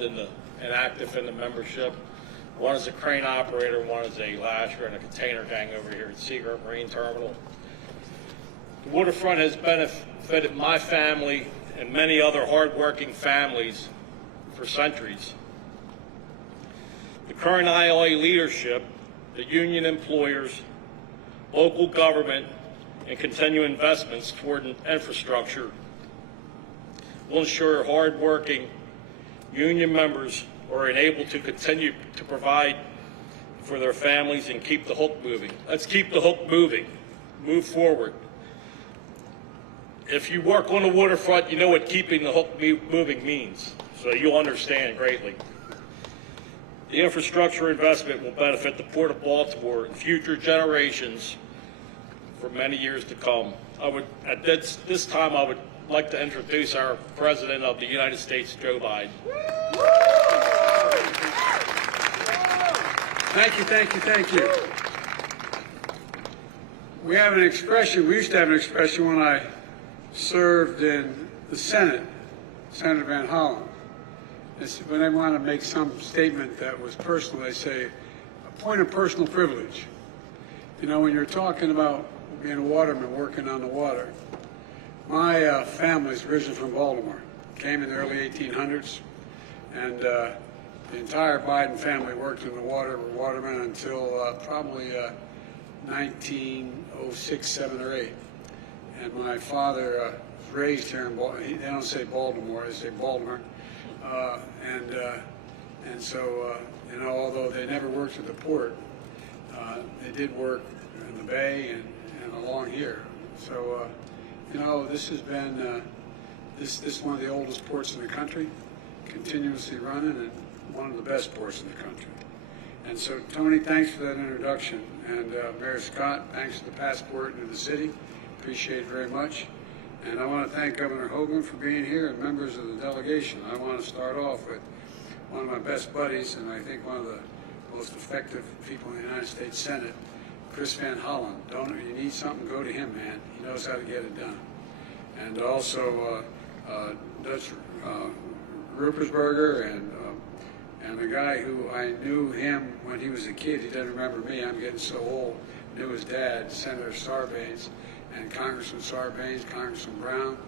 and active in the membership. One is a crane operator, one is a lasher and a container gang over here at Seagirt Marine Terminal. The waterfront has benefited my family and many other hardworking families for centuries. The current ILA leadership, the union employers, local government, and continued investments toward infrastructure will ensure hardworking union members are enabled to continue to provide for their families and keep the hook moving. Let's keep the hook moving. Move forward. If you work on the waterfront, you know what keeping the hook moving means, so you'll understand greatly. The infrastructure investment will benefit the Port of Baltimore and future generations for many years to come. At this time, I would like to introduce our President of the United States, Joe Biden. Thank you, thank you, thank you. We have an expression, we used to have an expression when I served in the Senate, Senator Van Hollen. When they want to make some statement that was personal, they say, a point of personal privilege. You know, when you're talking about being a waterman working on the water, my family's originally from Baltimore, came in the early 1800s, and the entire Biden family worked in the water, were watermen until probably 1906, 7, or 8. And my father was raised here in Baltimore. They don't say Baltimore, they say Baltimore. And so, you know, although they never worked at the port, they did work in the bay and along here. So, you know, this has been this is one of the oldest ports in the country, continuously running, and one of the best ports in the country. And so, Tony, thanks for that introduction. And Mayor Scott, thanks for the passport into the city. Appreciate it very much. And I want to thank Governor Hogan for being here and members of the delegation. I want to start off with one of my best buddies, and I think one of the most effective people in the United States Senate, Chris Van Hollen. You need something, go to him, man. He knows how to get it done. And also Dutch Ruppersberger and the guy who I knew him when he was a kid. He doesn't remember me. I'm getting so old. Knew his dad, Senator Sarbanes, and Congressman Sarbanes, Congressman Brown,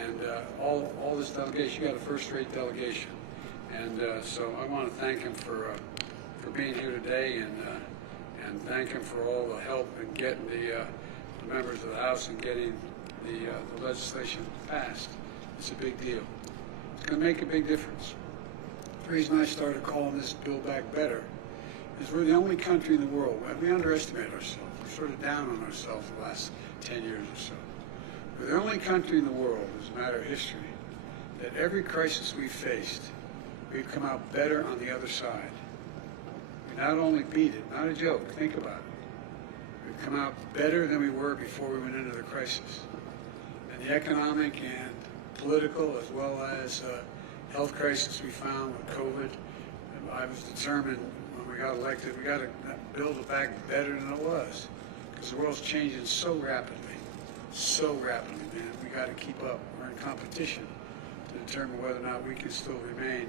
and all this delegation. You got a first-rate delegation. And so I want to thank him for being here today, and thank him for all the help in getting the members of the House and getting the legislation passed. It's a big deal. It's going to make a big difference. The reason I started calling this Build Back Better is we're the only country in the world. We underestimate ourselves. We're sort of down on ourselves the last 10 years or so. We're the only country in the world, as a matter of history, that every crisis we faced, we've come out better on the other side. We not only beat it, not a joke, think about it. We've come out better than we were before we went into the crisis. And the economic and political, as well as health crisis we found with COVID, I was determined when we got elected, we got to build it back better than it was. Because the world's changing so rapidly, man. We got to keep up. We're in competition to determine whether or not we can still remain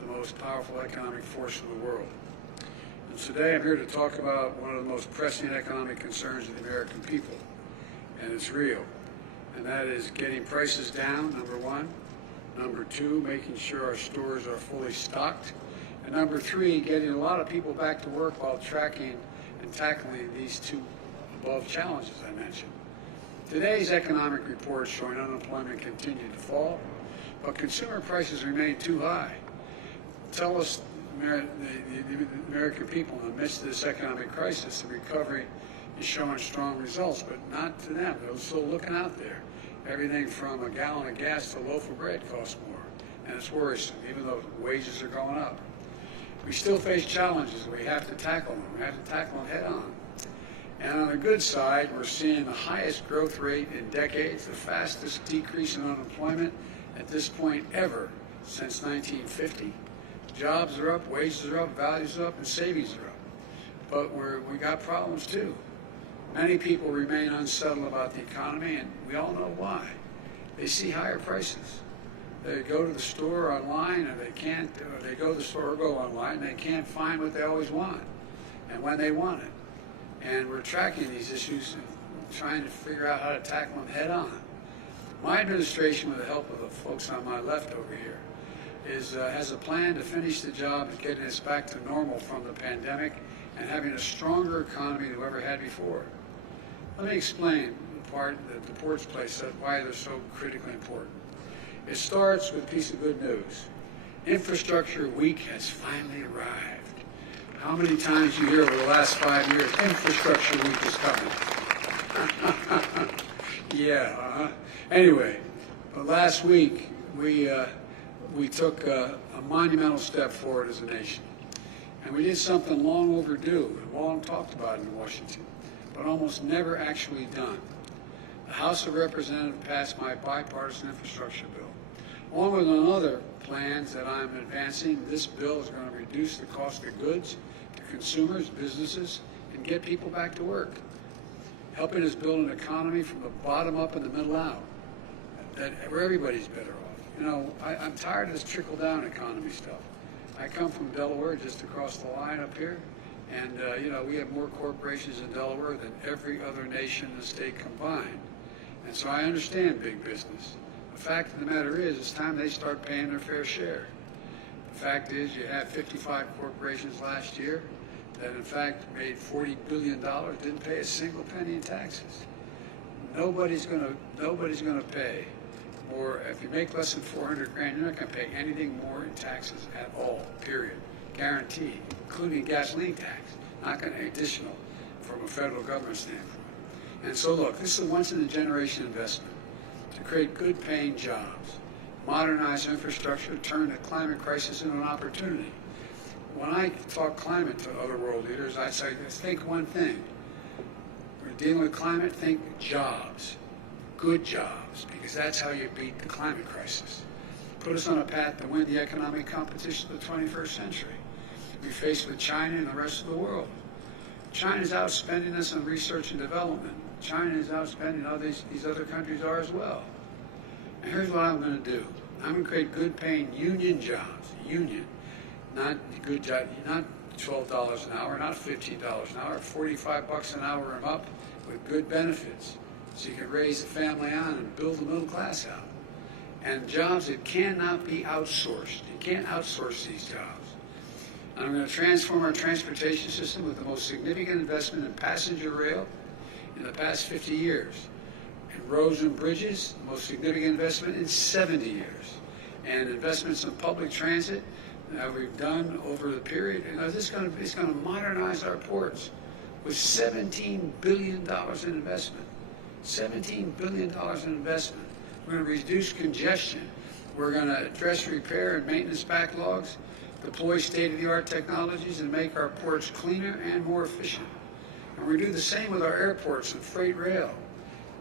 the most powerful economic force in the world. And today I'm here to talk about one of the most pressing economic concerns of the American people, and it's real. And that is getting prices down, number one. Number two, making sure our stores are fully stocked. And number three, getting a lot of people back to work while tracking and tackling these two above challenges I mentioned. Today's economic report showing unemployment continued to fall, but consumer prices remain too high. Tell us, the American people, in the midst of this economic crisis, the recovery is showing strong results, but not to them. They're still looking out there. Everything from a gallon of gas to a loaf of bread costs more, and it's worrisome, even though wages are going up. We still face challenges, and we have to tackle them. We have to tackle them head on. And on the good side, we're seeing the highest growth rate in decades, the fastest decrease in unemployment at this point ever since 1950. Jobs are up, wages are up, values are up, and savings are up. But we got problems too. Many people remain unsettled about the economy, and we all know why. They see higher prices. They go to the store online and they can't, or they go to the store or go online and they can't find what they always want and when they want it. And we're tracking these issues and trying to figure out how to tackle them head on. My administration, with the help of the folks on my left over here, has a plan to finish the job of getting us back to normal from the pandemic and having a stronger economy than we ever had before. Let me explain the part that the ports play, why they're so critically important. It starts with a piece of good news. Infrastructure Week has finally arrived. How many times you hear over the last 5 years, Infrastructure Week is coming? Yeah, Anyway, but last week we took a monumental step forward as a nation. And we did something long overdue and long talked about in Washington, but almost never actually done. The House of Representatives passed my bipartisan infrastructure bill. Along with other plans that I'm advancing, this bill is going to reduce the cost of goods to consumers, businesses, and get people back to work, helping us build an economy from the bottom up and the middle out, where everybody's better off. You know, I'm tired of this trickle-down economy stuff. I come from Delaware, just across the line up here, and you know, we have more corporations in Delaware than every other nation in the state combined. And so I understand big business. The fact of the matter is, it's time they start paying their fair share. The fact is, you had 55 corporations last year that in fact made $40 billion, didn't pay a single penny in taxes. Nobody's gonna pay more. If you make less than 400 grand, you're not gonna pay anything more in taxes at all, period. Guaranteed, including gasoline tax, not gonna be additional from a federal government standpoint. And so look, this is a once in a generation investment to create good paying jobs, modernize infrastructure, turn the climate crisis into an opportunity. When I talk climate to other world leaders, I say, think one thing. We're dealing with climate, think jobs, good jobs, because that's how you beat the climate crisis. Put us on a path to win the economic competition of the 21st century. We're faced with China and the rest of the world. China's outspending us on research and development. China is outspending how these other countries are as well. And here's what I'm going to do. I'm going to create good paying union jobs, not good job, not $12 an hour, not $15 an hour, $45 an hour and up with good benefits, so you can raise the family on and build the middle class out. And jobs that cannot be outsourced. You can't outsource these jobs. And I'm going to transform our transportation system with the most significant investment in passenger rail in the past 50 years. In roads and bridges, the most significant investment in 70 years. And investments in public transit that we've done over the period. And it's going to modernize our ports with $17 billion in investment. $17 billion in investment. We're going to reduce congestion. We're going to address repair and maintenance backlogs, deploy state-of-the-art technologies, and make our ports cleaner and more efficient. And we're going to do the same with our airports and freight rail.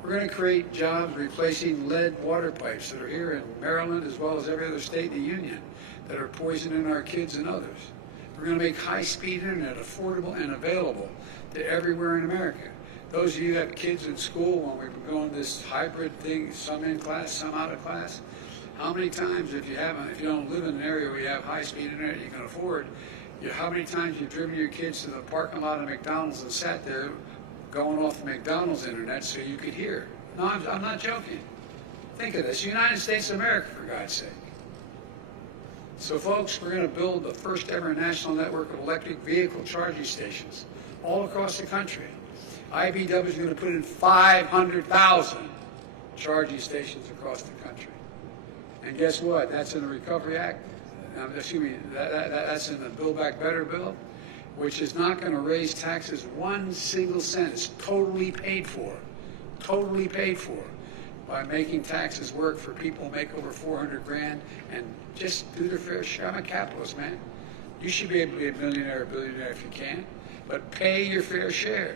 We're going to create jobs replacing lead water pipes that are here in Maryland as well as every other state in the union that are poisoning our kids and others. We're going to make high-speed internet affordable and available to everywhere in America. Those of you who have kids in school, when we've been going this hybrid thing, some in class, some out of class, how many times, if you don't live in an area where you have high-speed internet you can afford, how many times you've driven your kids to the parking lot of McDonald's and sat there going off the McDonald's internet so you could hear? No, I'm not joking. Think of this, United States of America, for God's sake. So folks, we're going to build the first ever national network of electric vehicle charging stations all across the country. IBW is going to put in 500,000 charging stations across the country. And guess what? That's in the Recovery Act. That's in the Build Back Better bill, which is not going to raise taxes 1 single cent. It's totally paid for by making taxes work for people who make over 400 grand and just do their fair share. I'm a capitalist, man. You should be able to be a millionaire or billionaire if you can, but pay your fair share.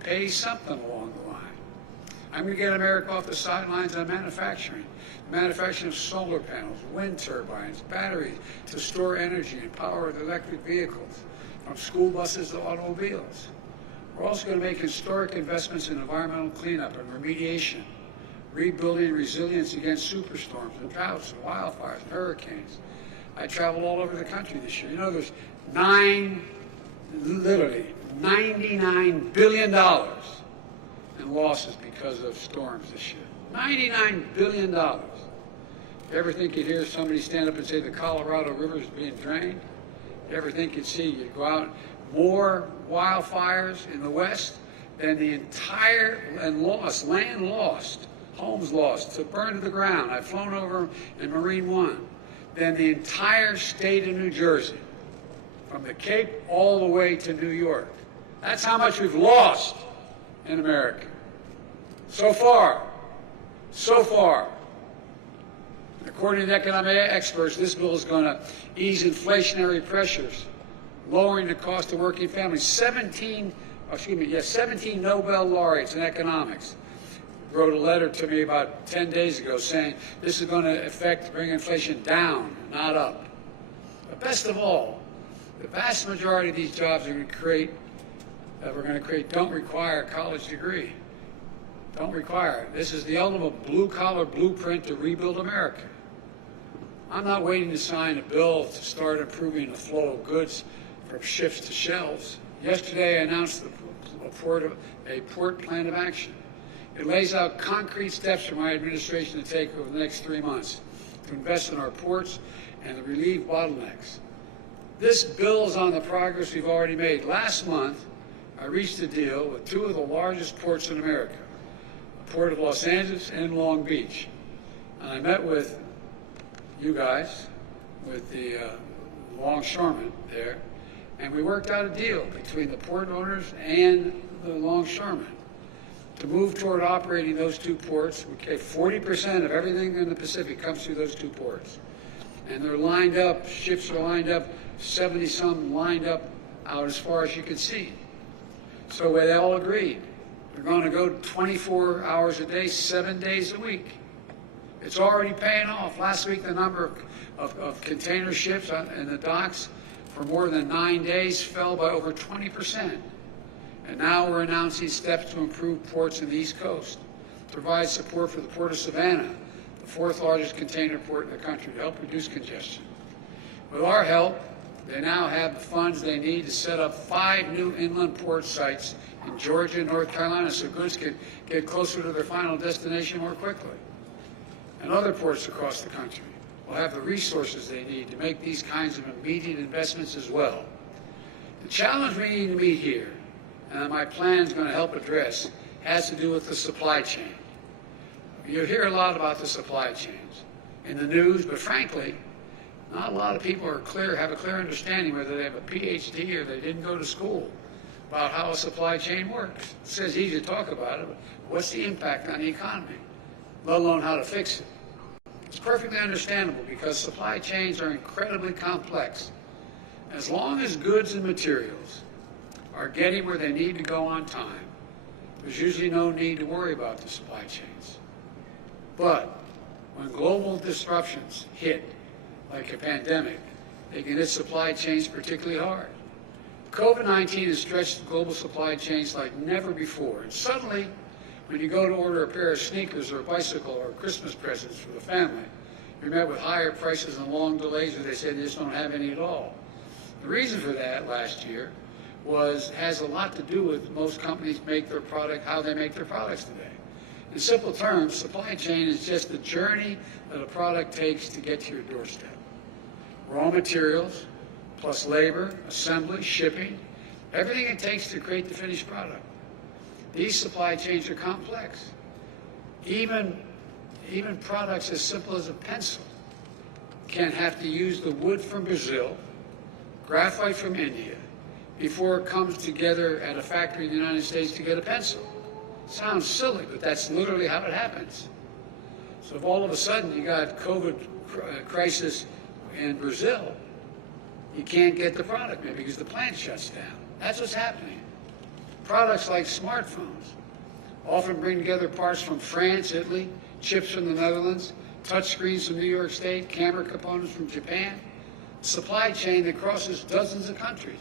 Pay something along the line. I'm going to get America off the sidelines on manufacturing. Manufacturing of solar panels, wind turbines, batteries to store energy and power the electric vehicles, from school buses to automobiles. We're also going to make historic investments in environmental cleanup and remediation. rebuilding resilience against superstorms and droughts and wildfires and hurricanes. I traveled all over the country this year. You know, there's literally $99 billion in losses because of storms this year. $99 billion. You ever think you'd hear somebody stand up and say the Colorado River is being drained? You ever think you'd see, you'd go out, more wildfires in the West than the entire, and lost, land lost, homes lost, to burn to the ground. I've flown over in Marine One, than the entire state of New Jersey, from the Cape all the way to New York. That's how much we've lost in America. So far. According to economic experts, this bill is going to ease inflationary pressures, lowering the cost of working families. 17 Nobel laureates in economics wrote a letter to me about 10 days ago saying this is going to bring inflation down, not up. But best of all, the vast majority of these jobs we're going to create don't require a college degree. Don't require it. This is the ultimate blue-collar blueprint to rebuild America. I'm not waiting to sign a bill to start improving the flow of goods from ships to shelves. Yesterday, I announced a port plan of action. It lays out concrete steps for my administration to take over the next 3 months to invest in our ports and to relieve bottlenecks. This builds on the progress we've already made. Last month, I reached a deal with two of the largest ports in America, the Port of Los Angeles and Long Beach. And I met with you guys, with the longshoremen there, and we worked out a deal between the port owners and the longshoremen to move toward operating those two ports. Okay, 40% of everything in the Pacific comes through those two ports. And they're lined up, ships are lined up, 70-some lined up out as far as you can see. So they all agreed. We're going to go 24 hours a day, 7 days a week. It's already paying off. Last week, the number of container ships in the docks for more than 9 days fell by over 20%. And now we're announcing steps to improve ports in the East Coast, to provide support for the Port of Savannah, the fourth largest container port in the country, to help reduce congestion. With our help, they now have the funds they need to set up 5 new inland port sites in Georgia and North Carolina so goods can get closer to their final destination more quickly. And other ports across the country will have the resources they need to make these kinds of immediate investments as well. The challenge we need to meet here, and my plan is going to help address, has to do with the supply chain. You hear a lot about the supply chains in the news, but frankly, not a lot of people have a clear understanding, whether they have a PhD or they didn't go to school, about how a supply chain works. It says easy to talk about it, but what's the impact on the economy, let alone how to fix it? It's perfectly understandable because supply chains are incredibly complex. As long as goods and materials are getting where they need to go on time, there's usually no need to worry about the supply chains. But when global disruptions hit, like a pandemic, they can hit supply chains particularly hard. COVID-19 has stretched global supply chains like never before. And suddenly, when you go to order a pair of sneakers or a bicycle or Christmas presents for the family, you're met with higher prices and long delays, or they say they just don't have any at all. The reason for that last year has a lot to do with most companies how they make their products today. In simple terms, supply chain is just the journey that a product takes to get to your doorstep. Raw materials, plus labor, assembly, shipping, everything it takes to create the finished product. These supply chains are complex. Even products as simple as a pencil can have to use the wood from Brazil, graphite from India, before it comes together at a factory in the United States to get a pencil. Sounds silly, but that's literally how it happens. So if all of a sudden you got COVID crisis in Brazil, you can't get the product maybe because the plant shuts down. That's what's happening. Products like smartphones often bring together parts from France, Italy, chips from the Netherlands, touch screens from New York State, camera components from Japan, a supply chain that crosses dozens of countries.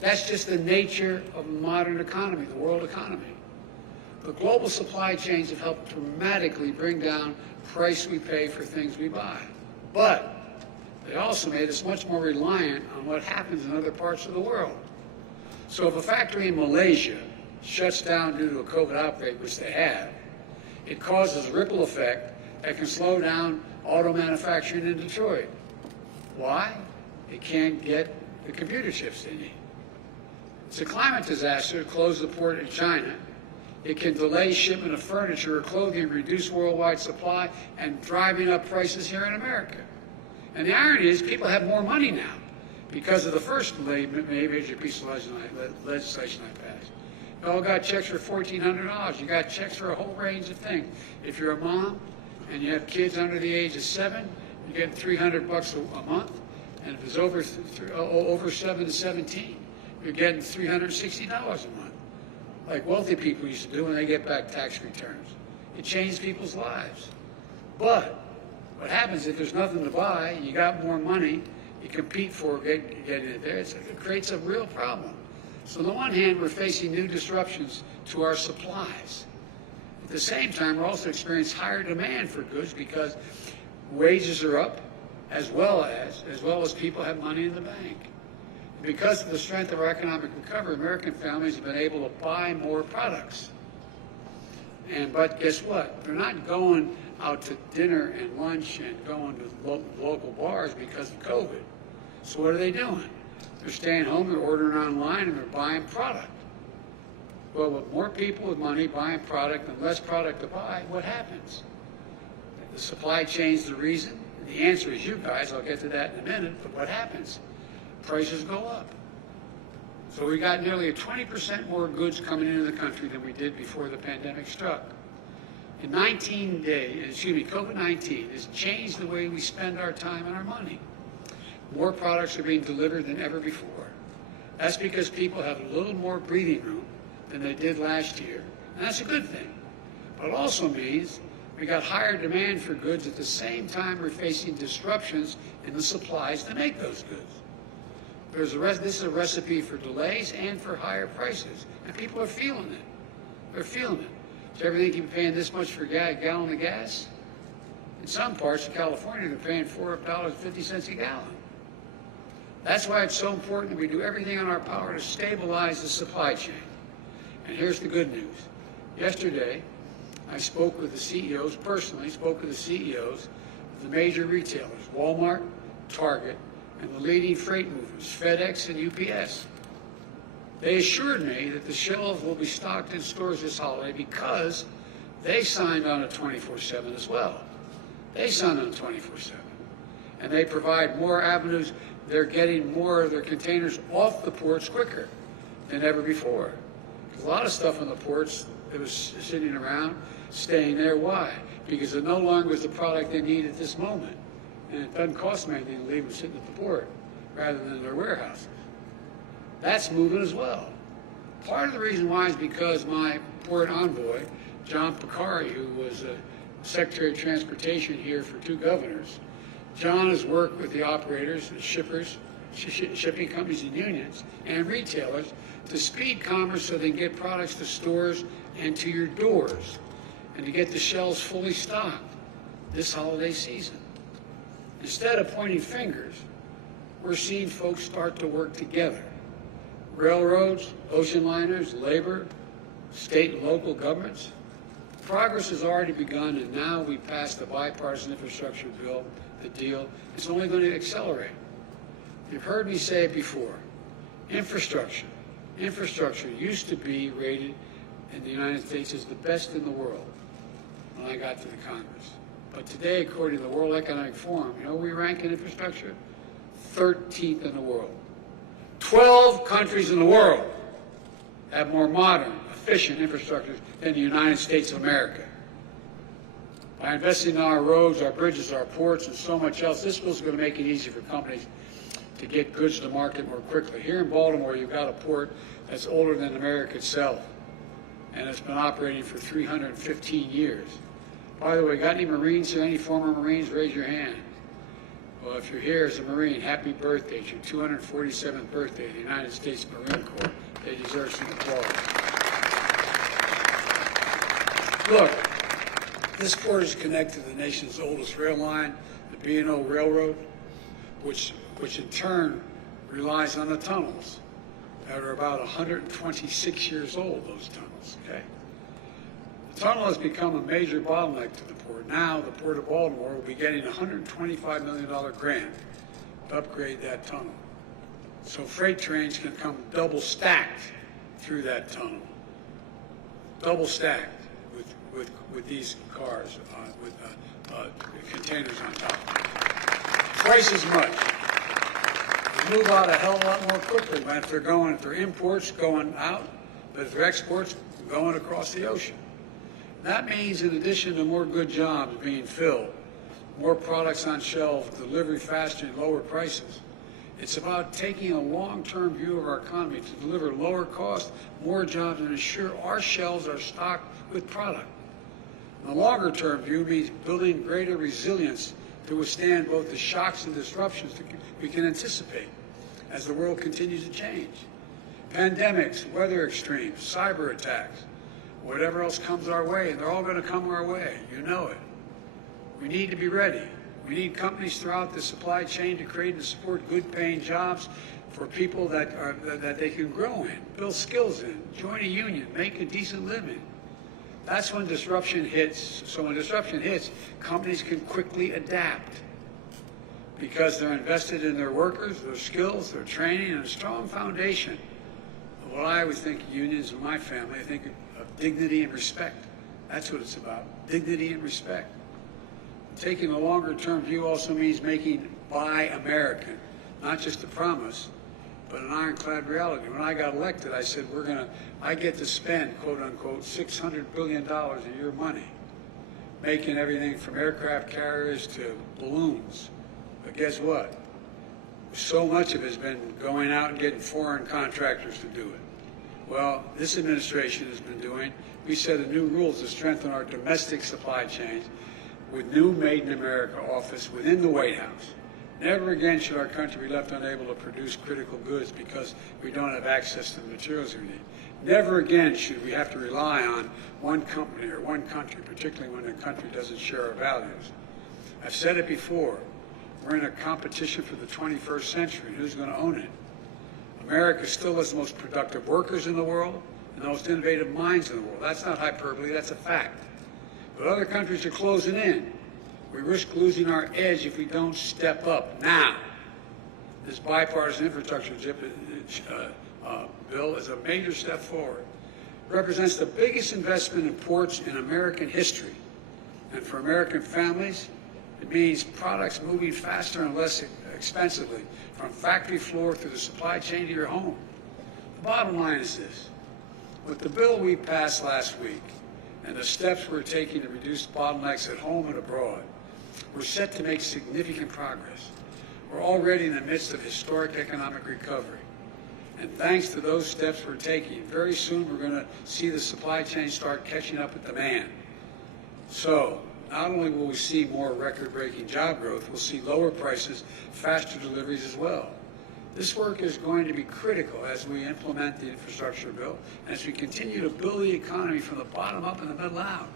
That's just the nature of the modern economy, the world economy. The global supply chains have helped dramatically bring down price we pay for things we buy. But they also made us much more reliant on what happens in other parts of the world. So if a factory in Malaysia shuts down due to a COVID outbreak, which they have, it causes a ripple effect that can slow down auto manufacturing in Detroit. Why? They can't get the computer chips they need. It's a climate disaster to close the port in China. It can delay shipment of furniture or clothing, reduce worldwide supply, and driving up prices here in America. And the irony is people have more money now because of the first major piece of legislation I passed. You all got checks for $1,400. You got checks for a whole range of things. If you're a mom and you have kids under the age of 7, you're getting $300 a month. And if it's over 7 to 17, you're getting $360 a month, like wealthy people used to do when they get back tax returns. It changed people's lives. But what happens if there's nothing to buy, you got more money, you compete for getting it there, it creates a real problem. So on the one hand, we're facing new disruptions to our supplies. At the same time, we're also experiencing higher demand for goods because wages are up, as well as people have money in the bank. Because of the strength of our economic recovery, American families have been able to buy more products. But guess what? They're not going out to dinner and lunch and going to local bars because of COVID. So what are they doing? They're staying home, they're ordering online, and they're buying product. Well, with more people with money buying product and less product to buy, what happens? The supply chain's the reason. The answer is you guys. I'll get to that in a minute. But what happens? Prices go up. So we got nearly 20% more goods coming into the country than we did before the pandemic struck. In 19 days, COVID-19 has changed the way we spend our time and our money. More products are being delivered than ever before. That's because people have a little more breathing room than they did last year. And that's a good thing. But it also means we got higher demand for goods at the same time we're facing disruptions in the supplies to make those goods. This is a recipe for delays and for higher prices, and people are feeling it. They're feeling it. So everything keep paying this much for a gallon of gas? In some parts of California, they're paying $4.50 a gallon. That's why it's so important that we do everything in our power to stabilize the supply chain. And here's the good news. Yesterday, I spoke with the CEOs, personally spoke with the CEOs of the major retailers, Walmart, Target, and the leading freight movers, FedEx and UPS. They assured me that the shelves will be stocked in stores this holiday because they signed on a 24/7 as well. They signed on a 24/7. And they provide more avenues. They're getting more of their containers off the ports quicker than ever before. There's a lot of stuff on the ports that was sitting around, staying there. Why? Because it no longer is the product they need at this moment. And it doesn't cost them anything to leave them sitting at the port rather than their warehouses. That's moving as well. Part of the reason why is because my port envoy, John Picari, who was Secretary of Transportation here for 2 governors, John has worked with the operators, the shippers, shipping companies and unions, and retailers to speed commerce so they can get products to stores and to your doors and to get the shelves fully stocked this holiday season. Instead of pointing fingers, we're seeing folks start to work together. Railroads, ocean liners, labor, state and local governments. Progress has already begun, and now we passed the bipartisan infrastructure bill, the deal. It's only going to accelerate. You've heard me say it before. Infrastructure used to be rated in the United States as the best in the world when I got to the Congress. But today, according to the World Economic Forum, you know where we rank in infrastructure? 13th in the world. 12 countries in the world have more modern, efficient infrastructure than the United States of America. By investing in our roads, our bridges, our ports, and so much else, this bill is going to make it easy for companies to get goods to market more quickly. Here in Baltimore, you've got a port that's older than America itself, and it's been operating for 315 years. By the way, got any Marines here? Any former Marines? Raise your hand. Well, if you're here as a Marine, happy birthday. It's your 247th birthday of the United States Marine Corps. They deserve some applause. Look, this port is connected to the nation's oldest rail line, the B&O Railroad, which in turn relies on the tunnels that are about 126 years old, those tunnels, okay? The tunnel has become a major bottleneck to the port. Now, the Port of Baltimore will be getting a $125 million grant to upgrade that tunnel. So freight trains can come double stacked through that tunnel. Double stacked with these cars, with containers on top. Twice as much. They move out a hell of a lot more quickly if they're imports going out, but if they're exports going across the ocean. That means in addition to more good jobs being filled, more products on shelves, delivery faster and lower prices, it's about taking a long-term view of our economy to deliver lower cost, more jobs, and ensure our shelves are stocked with product. The longer-term view means building greater resilience to withstand both the shocks and disruptions that we can anticipate as the world continues to change. Pandemics, weather extremes, cyber attacks, whatever else comes our way, and they're all going to come our way. You know it. We need to be ready. We need companies throughout the supply chain to create and support good-paying jobs for people that they can grow in, build skills in, join a union, make a decent living. That's when disruption hits. So when disruption hits, companies can quickly adapt because they're invested in their workers, their skills, their training, and a strong foundation of what I always think unions in my family, I think of dignity and respect. That's what it's about, dignity and respect. Taking a longer-term view also means making Buy American, not just a promise, but an ironclad reality. When I got elected, I said, I get to spend, quote unquote, $600 billion of your money, making everything from aircraft carriers to balloons. But guess what? So much of it has been going out and getting foreign contractors to do it. Well, this administration has been doing, we set a new rules to strengthen our domestic supply chains with new Made in America office within the White House. Never again should our country be left unable to produce critical goods because we don't have access to the materials we need. Never again should we have to rely on one company or one country, particularly when the country doesn't share our values. I've said it before, we're in a competition for the 21st century. Who's going to own it? America still has the most productive workers in the world and the most innovative minds in the world. That's not hyperbole, that's a fact. But other countries are closing in. We risk losing our edge if we don't step up now. This bipartisan infrastructure bill is a major step forward. It represents the biggest investment in ports in American history. And for American families, it means products moving faster and less expensively from factory floor through the supply chain to your home. The bottom line is this. With the bill we passed last week and the steps we're taking to reduce bottlenecks at home and abroad, we're set to make significant progress. We're already in the midst of historic economic recovery. And thanks to those steps we're taking, very soon we're going to see the supply chain start catching up with demand. So, not only will we see more record-breaking job growth, we'll see lower prices, faster deliveries as well. This work is going to be critical as we implement the infrastructure bill and as we continue to build the economy from the bottom up and the middle out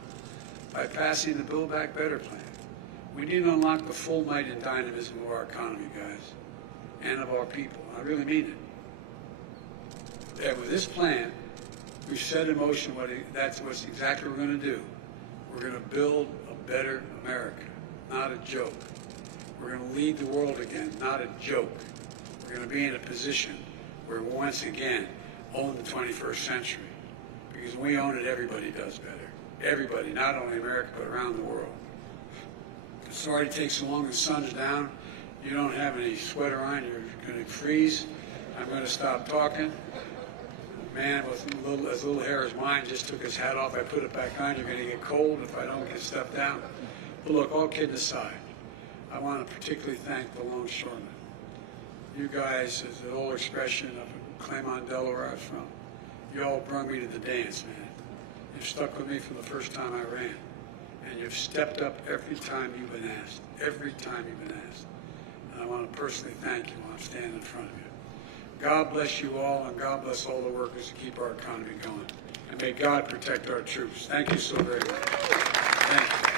by passing the Build Back Better plan. We need to unlock the full might and dynamism of our economy, guys, and of our people. I really mean it. And with this plan, we've set in motion that's what's exactly what we're going to do. We're going to build a better America, not a joke. We're going to lead the world again, not a joke. We're going to be in a position where we once again own the 21st century. Because when we own it, everybody does better. Everybody, not only America, but around the world. Sorry it takes so long, the sun's down. You don't have any sweater on, you're going to freeze. I'm going to stop talking. Man with as little hair as mine just took his hat off. I put it back on. You're going to get cold if I don't get stuff down. But look, all kidding aside, I want to particularly thank the longshoremen. You guys, as an old expression of Claymont, Delaware, I was from, you all brought me to the dance, man. You've stuck with me from the first time I ran. And you've stepped up every time you've been asked. Every time you've been asked. And I want to personally thank you while I'm standing in front of you. God bless you all, and God bless all the workers to keep our economy going. and may God protect our troops. Thank you so very much. Thank you.